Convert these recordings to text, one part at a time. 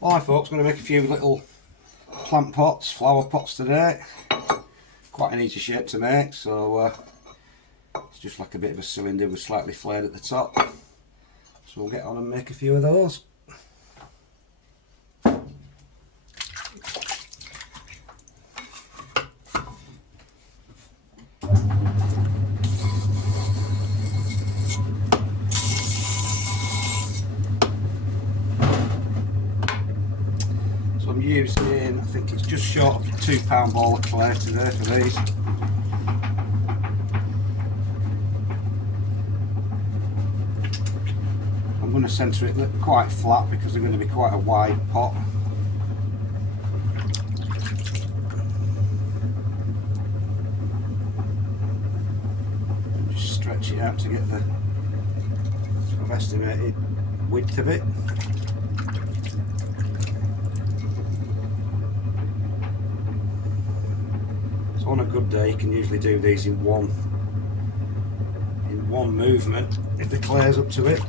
Hi folks, I'm going to make a few little plant pots, flower pots today. Quite an easy shape to make, so it's just like a bit of a cylinder with slightly flared at the top. So we'll get on and make a few of those. So I'm using, I think it's just short of a £2 ball of clay today for these. I'm going to centre it quite flat because they're going to be quite a wide pot. Just stretch it out to get the sort of estimated width of it. So on a good day you can usually do these in one movement if the clay's up to it.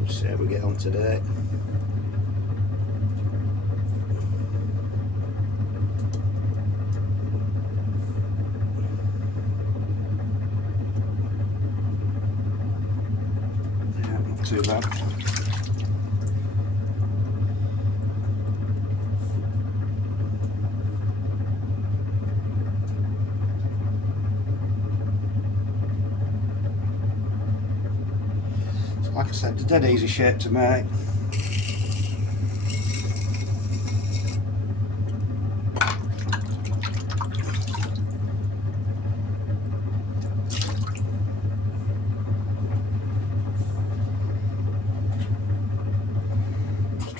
Let's see how we get on today. Yeah, not too bad. So like I said, it's a dead easy shape to make.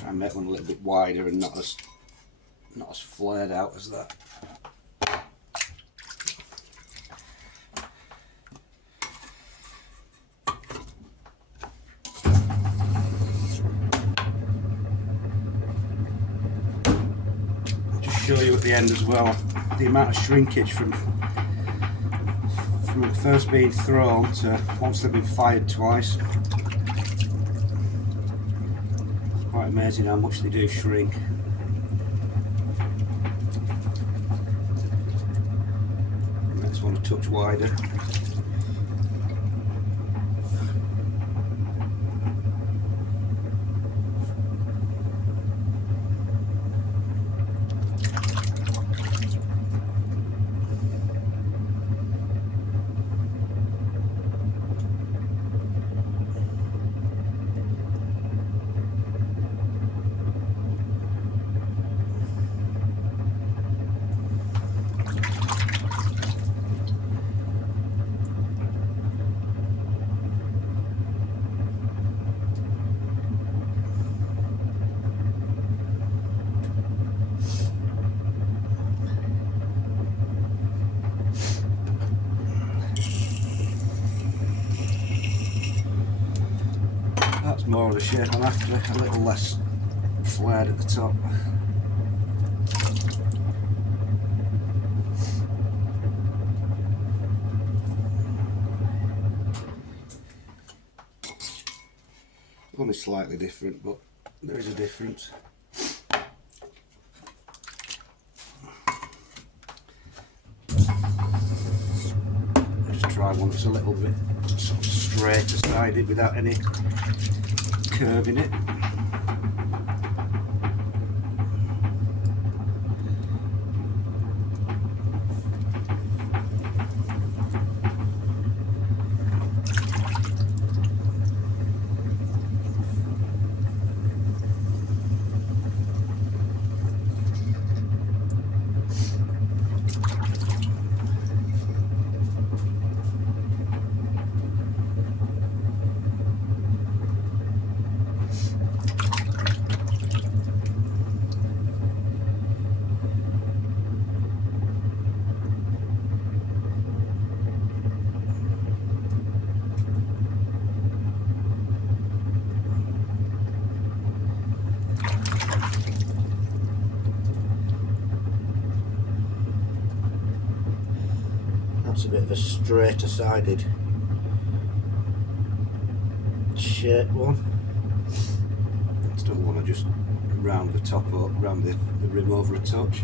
And make one a little bit wider and not as flared out as that. I'll just show you at the end as well the amount of shrinkage from first being thrown to once they've been fired twice. Quite amazing how much they do shrink. Next one a touch wider. That's more of the shape I'm after, a little less flared at the top. Only slightly different, but there is a difference. I'll just try one that's a little bit sort of straighter sided without any curve in it. That's a bit of a straighter sided shape one. Let's still want to just round the top up, round the rim over a touch.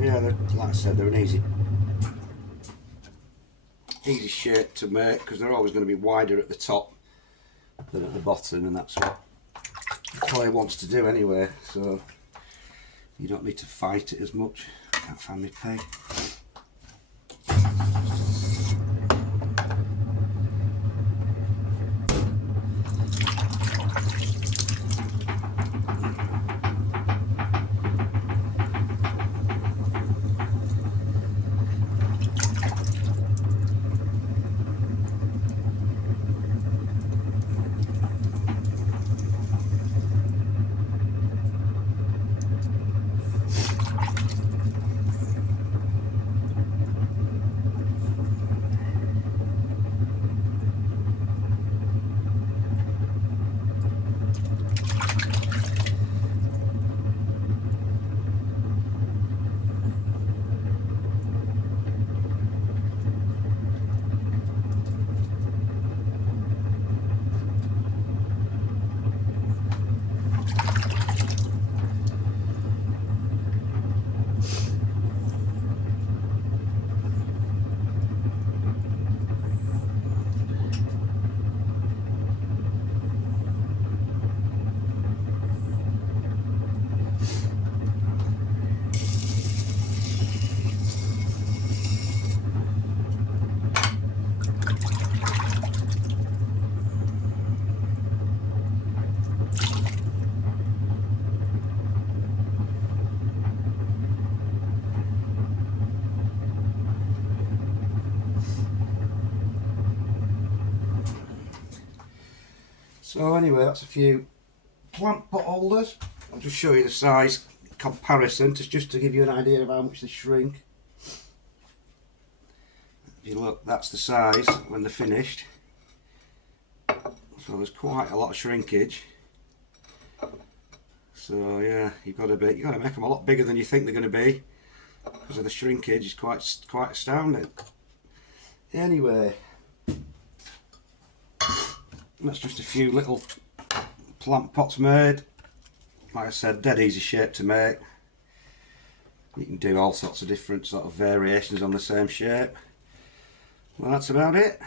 Yeah, like I said, they're an easy shape to make because they're always going to be wider at the top than at the bottom, and that's what clay wants to do anyway, so you don't need to fight it as much. Can't find my peg. So anyway, that's a few plant pot holders. I'll just show you the size comparison, just to give you an idea of how much they shrink. If you look, that's the size when they're finished. So there's quite a lot of shrinkage. So yeah, you've got to make them a lot bigger than you think they're going to be, because of the shrinkage is quite astounding. Anyway, that's just a few little plant pots made. Like I said, dead easy shape to make. You can do all sorts of different sort of variations on the same shape. Well, that's about it.